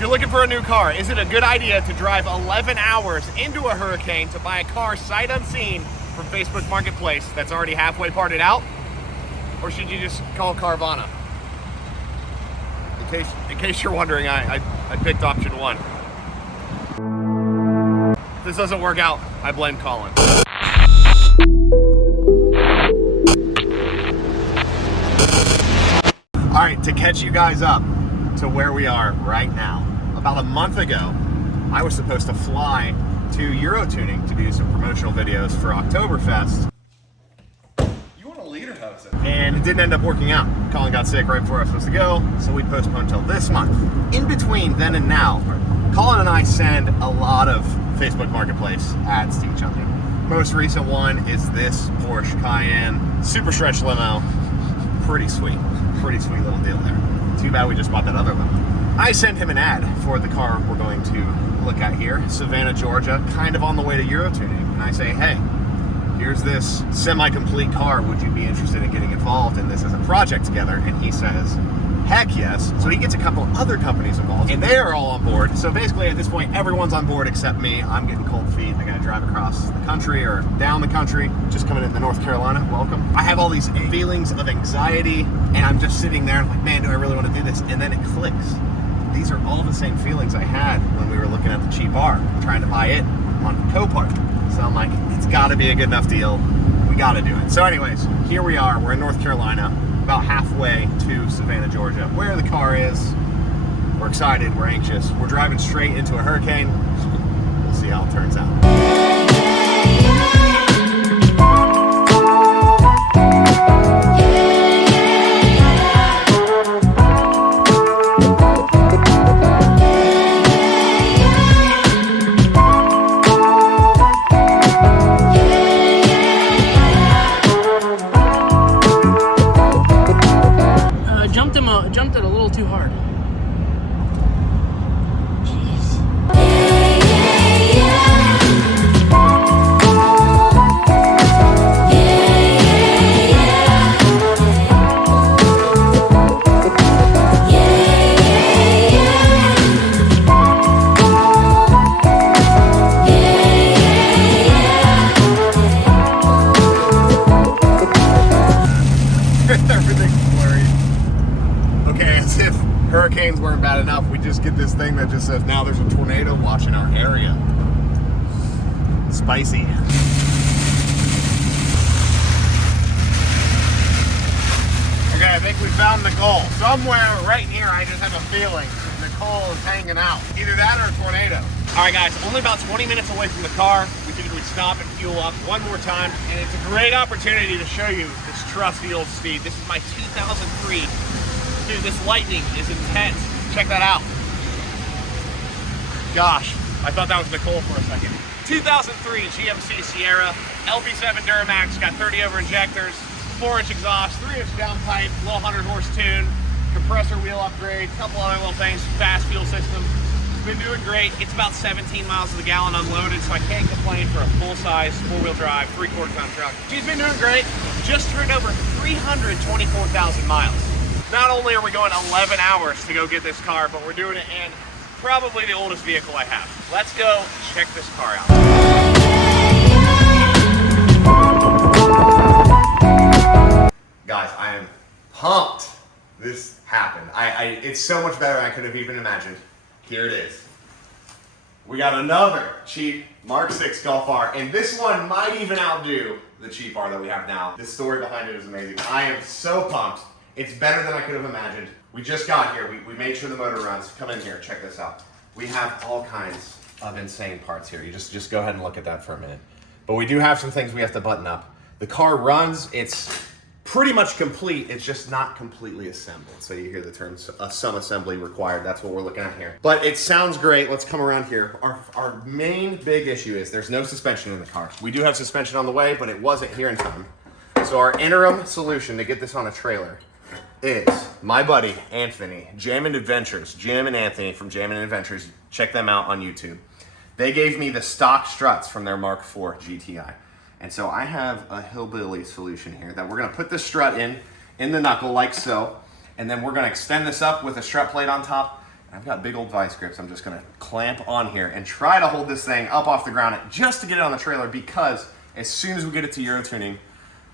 If you're looking for a new car, is it a good idea to drive 11 hours into a hurricane to buy a car sight unseen from Facebook Marketplace that's already halfway parted out? Or should you just call Carvana? In case you're wondering, I picked option one. If this doesn't work out, I blame Colin. All right, to catch you guys up to where we are right now. About a month ago, I was supposed to fly to Eurotuning to do some promotional videos for Oktoberfest. You want to leader house it? And it didn't end up working out. Colin got sick right before I was supposed to go, so we postponed until this month. In between then and now, Colin and I send a lot of Facebook Marketplace ads to each other. Most recent one is this Porsche Cayenne Super Stretch Limo. Pretty sweet little deal there. Too bad we just bought that other limo. I send him an ad for the car we're going to look at here, Savannah, Georgia, kind of on the way to Eurotuning. And I say, hey, here's this semi-complete car. Would you be interested in getting involved in this as a project together? And he says, heck yes. So he gets a couple other companies involved and they are all on board. So basically at this point, everyone's on board except me. I'm getting cold feet. I gotta drive across the country or down the country. Just coming into North Carolina, welcome. I have all these feelings of anxiety and I'm just sitting there and I'm like, man, do I really want to do this? And then it clicks. These are all the same feelings I had when we were looking at the cheap R, trying to buy it on Copart. So I'm like, it's gotta be a good enough deal. We gotta do it. So anyways, here we are, we're in North Carolina, about halfway to Savannah, Georgia, where the car is. We're excited, we're anxious. We're driving straight into a hurricane. We'll see how it turns out. Jumped it a little too hard. Jeez. Everything's blurry. Okay, as if hurricanes weren't bad enough, we just get this thing that just says now there's a tornado watching our area. Spicy. Okay, I think we found Nicole. Somewhere right here, I just have a feeling Nicole is hanging out. Either that or a tornado. All right, guys, only about 20 minutes away from the car. We figured we'd stop and fuel up one more time. And it's a great opportunity to show you this trusty old steed. This is my 2003. Dude, this lightning is intense. Check that out. Gosh, I thought that was Nicole for a second. 2003 GMC Sierra, LB7 Duramax, got 30 over injectors, 4-inch exhaust, 3-inch downpipe, little 100 horse tune, compressor wheel upgrade, couple other little things, fast fuel system. It's been doing great. It's about 17 miles to the gallon unloaded, so I can't complain for a full-size, four-wheel drive, 3/4 ton truck. She's been doing great. Just turned over 324,000 miles. Not only are we going 11 hours to go get this car, but we're doing it in probably the oldest vehicle I have. Let's go check this car out. Guys, I am pumped this happened. It's so much better than I could have even imagined. Here it is. We got another cheap Mark 6 Golf R, and this one might even outdo the cheap R that we have now. The story behind it is amazing. I am so pumped. It's better than I could have imagined. We just got here. We made sure the motor runs. Come in here, check this out. We have all kinds of insane parts here. You just go ahead and look at that for a minute. But we do have some things we have to button up. The car runs, it's pretty much complete. It's just not completely assembled. So you hear the term some assembly required. That's what we're looking at here. But it sounds great. Let's come around here. Our main big issue is there's no suspension in the car. We do have suspension on the way, but it wasn't here in time. So our interim solution to get this on a trailer is my buddy Anthony, Jammin' Adventures, Jim and Anthony from Jammin' Adventures. Check them out on YouTube. They gave me the stock struts from their Mark IV GTI. And so I have a hillbilly solution here that we're gonna put this strut in the knuckle like so, and then we're gonna extend this up with a strut plate on top, I've got big old vice grips. I'm just gonna clamp on here and try to hold this thing up off the ground just to get it on the trailer, because as soon as we get it to Euro tuning,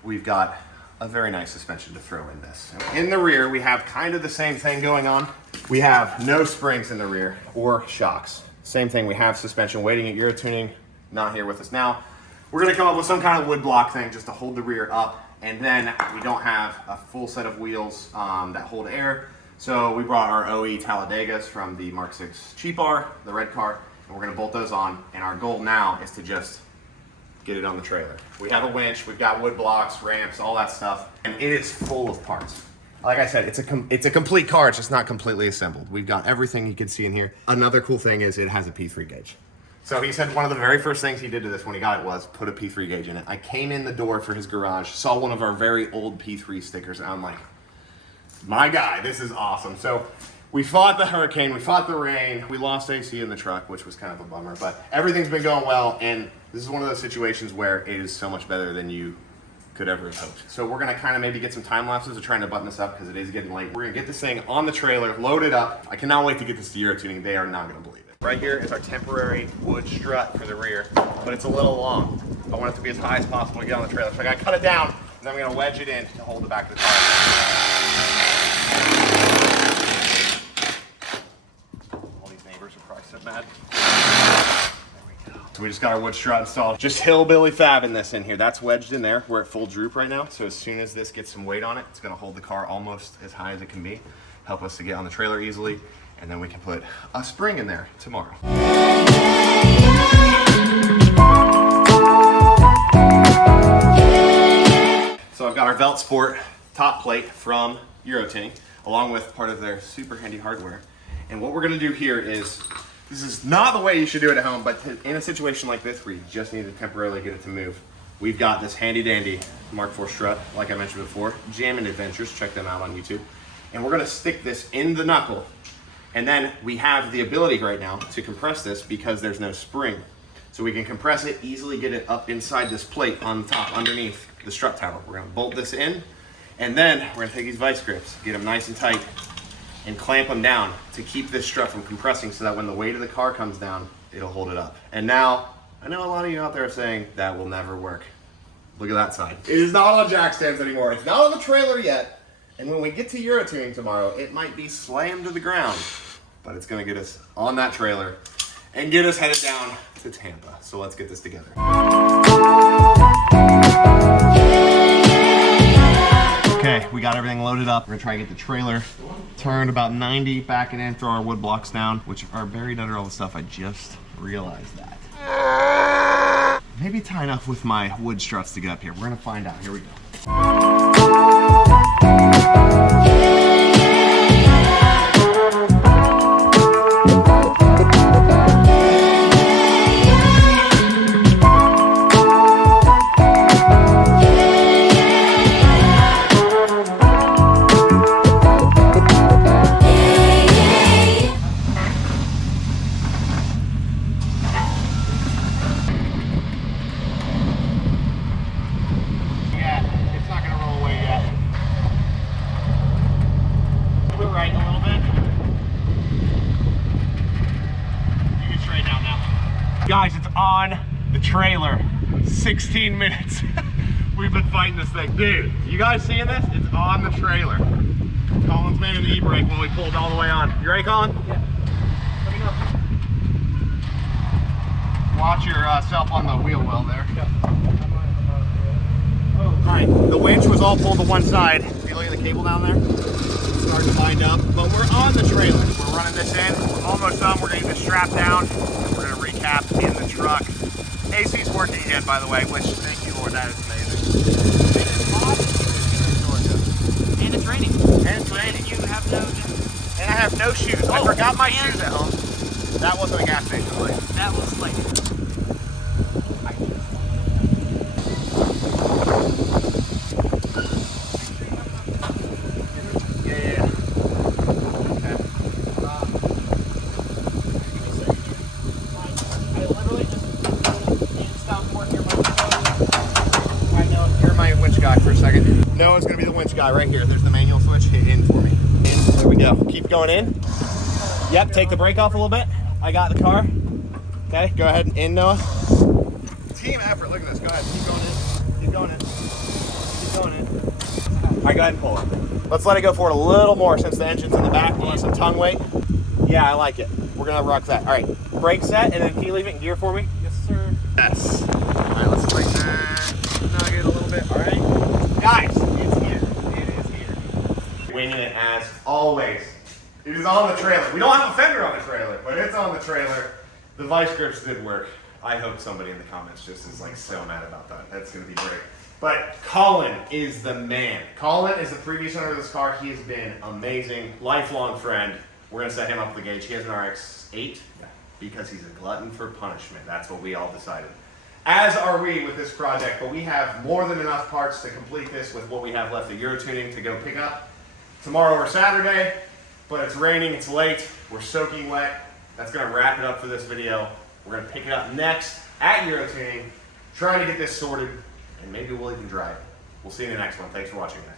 we've got a very nice suspension to throw in this. In the rear, we have kind of the same thing going on. We have no springs in the rear or shocks. Same thing, we have suspension waiting at Euro tuning, not here with us now. We're gonna come up with some kind of wood block thing just to hold the rear up, and then we don't have a full set of wheels that hold air. So we brought our OE Talladegas from the Mark 6 Cheap R, the red car, and we're gonna bolt those on, and our goal now is to just get it on the trailer. We have a winch, we've got wood blocks, ramps, all that stuff, and it is full of parts. Like I said, it's a complete car, it's just not completely assembled. We've got everything you can see in here. Another cool thing is it has a P3 gauge. So he said one of the very first things he did to this when he got it was put a P3 gauge in it. I came in the door for his garage, saw one of our very old P3 stickers, and I'm like, my guy, this is awesome. So we fought the hurricane, we fought the rain, we lost AC in the truck, which was kind of a bummer, but everything's been going well, and this is one of those situations where it is so much better than you could ever have hoped. So we're gonna kind of maybe get some time lapses of trying to button this up because it is getting late. We're gonna get this thing on the trailer, load it up. I cannot wait to get this to Euro tuning. They are not gonna believe it. Right here is our temporary wood strut for the rear, but it's a little long. I want it to be as high as possible to get on the trailer. So I gotta cut it down, and then I'm gonna wedge it in to hold the back of the car. All these neighbors are probably so mad. So we just got our wood strut installed. Just hillbilly fabbing this in here. That's wedged in there. We're at full droop right now. So as soon as this gets some weight on it, it's gonna hold the car almost as high as it can be, help us to get on the trailer easily, and then we can put a spring in there tomorrow. So I've got our Velt Sport top plate from Euro tuning, along with part of their super handy hardware. And what we're gonna do here is, this is not the way you should do it at home, but in a situation like this where you just need to temporarily get it to move, we've got this handy dandy Mark 4 strut, like I mentioned before, Jammin' Adventures, check them out on YouTube. And we're gonna stick this in the knuckle, and then we have the ability right now to compress this because there's no spring. So we can compress it, easily get it up inside this plate on the top, underneath the strut tower. We're gonna bolt this in, and then we're gonna take these vice grips, get them nice and tight, and clamp them down to keep this strut from compressing so that when the weight of the car comes down, it'll hold it up. And now, I know a lot of you out there are saying that will never work. Look at that side. It is not on jack stands anymore. It's not on the trailer yet. And when we get to Euro tuning tomorrow, it might be slammed to the ground, but it's gonna get us on that trailer and get us headed down to Tampa. So let's get this together. Okay, we got everything loaded up. We're gonna try and get the trailer turned about 90, backing in, throw our wood blocks down, which are buried under all the stuff. I just realized that. Maybe tie enough with my wood struts to get up here. We're gonna find out. Here we go. Guys, it's on the trailer. 16 minutes. We've been fighting this thing. Dude, you guys seeing this? It's on the trailer. Colin's made an e-brake while we pulled all the way on. You ready, Colin? Yeah. Let me know. Watch yourself on the wheel well there. Yeah. Alright, the winch was all pulled to one side. See, look at the cable down there? It's starting to bind up, but we're on the trailer. We're running this in. Almost done. We're going to get this strap down. We're going to recap in the truck. AC's working again, by the way, which, thank you, Lord, that is amazing. It is hot in Georgia. And it's raining. And it's raining. And you have no... And I have no shoes. I forgot my shoes at home. That wasn't a gas station light. That was like... Noah's gonna be the winch guy right here. There's the manual switch. Hit in for me. In. There we go. Keep going in. Yep, take the brake off a little bit. I got the car. Okay, go ahead and in, Noah. Team effort, look at this. Go ahead, keep going in. Keep going in. Keep going in. All right, go ahead and pull it. Let's let it go forward a little more since the engine's in the back. We want some tongue weight. Yeah, I like it. We're gonna rock that. All right, brake set, and then can you leave it in gear for me? Yes, sir. Yes. All right, let's like that. Nugget a little bit. All right, guys, it's here. It is here. Winging it as always. It is on the trailer. We don't have a fender on the trailer, but it's on the trailer. The vice grips did work. I hope somebody in the comments just is like so mad about that. That's gonna be great. But Colin is the man. Colin is the previous owner of this car. He has been amazing, lifelong friend. We're gonna set him up with the gauge. He has an RX-8 because he's a glutton for punishment. That's what we all decided. As are we with this project, but we have more than enough parts to complete this with what we have left of Euro tuning to go pick up tomorrow or Saturday. But it's raining, it's late, we're soaking wet. That's gonna wrap it up for this video. We're gonna pick it up next at Euro tuning, trying to get this sorted, and maybe we'll even drive it. We'll see you in the next one. Thanks for watching, guys.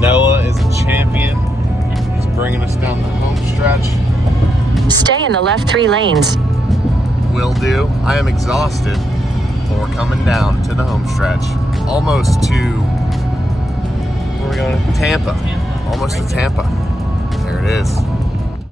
Noah is a champion. He's bringing us down the home stretch. Stay in the left 3 lanes. Will do. I am exhausted, but we're coming down to the home stretch. Almost to, where are we going? Tampa. Almost to Tampa. There it is.